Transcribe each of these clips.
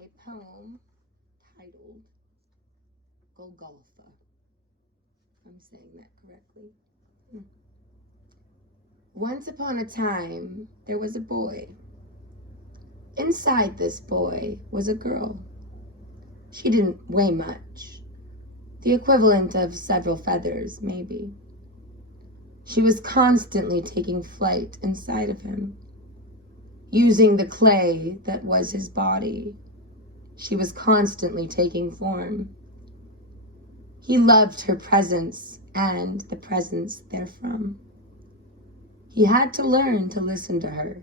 a poem titled Golgotha. If I'm saying that correctly. Once upon a time, there was a boy. Inside this boy was a girl. She didn't weigh much, the equivalent of several feathers, maybe. She was constantly taking flight inside of him, using the clay that was his body. She was constantly taking form. He loved her presence and the presence therefrom. He had to learn to listen to her.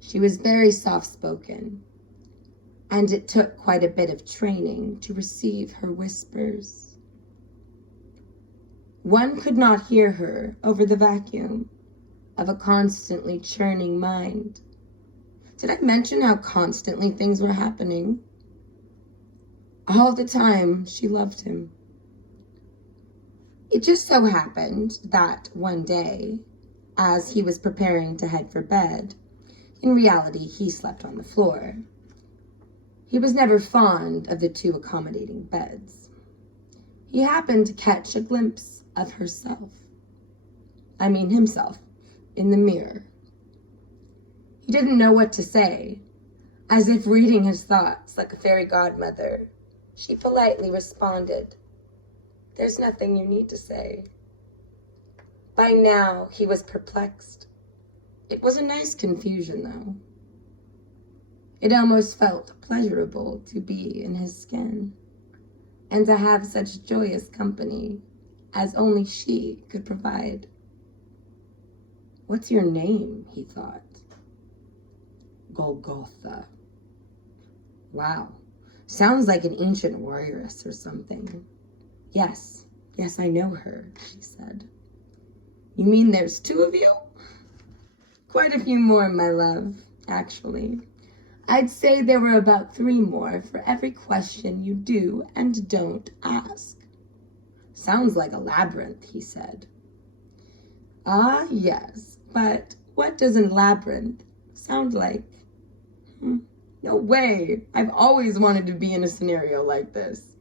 She was very soft-spoken, and it took quite a bit of training to receive her whispers. One could not hear her over the vacuum of a constantly churning mind. Did I mention how constantly things were happening? All the time, she loved him. It just so happened that one day, as he was preparing to head for bed, in reality, he slept on the floor. He was never fond of the too accommodating beds. He happened to catch a glimpse of himself, in the mirror. He didn't know what to say. As if reading his thoughts like a fairy godmother, she politely responded, "There's nothing you need to say." By now, he was perplexed. It was a nice confusion, though. It almost felt pleasurable to be in his skin, and to have such joyous company as only she could provide. "What's your name?" he thought. "Golgotha." Wow, sounds like an ancient warrioress or something. Yes, I know her," she said. "You mean there's two of you?" "Quite a few more, my love, actually. I'd say there were about 3 more for every question you do and don't ask." "Sounds like a labyrinth," he said. "Ah, yes, but what does a labyrinth sound like?" "No way. I've always wanted to be in a scenario like this."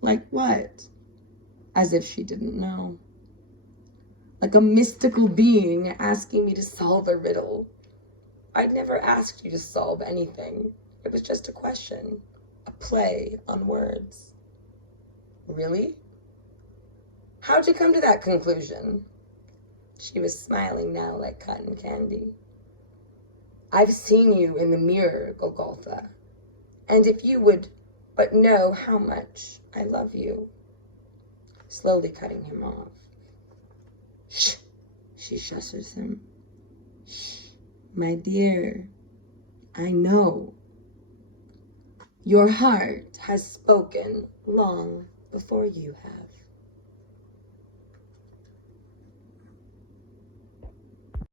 "Like what?" As if she didn't know. "Like a mystical being asking me to solve a riddle." "I'd never asked you to solve anything. It was just a question, a play on words." "Really? How'd you come to that conclusion?" She was smiling now like cotton candy. "I've seen you in the mirror, Golgotha, and if you would but know how much I love you." Slowly cutting him off. "Shh," she shushes him. "Shh, my dear, I know. Your heart has spoken long before you have."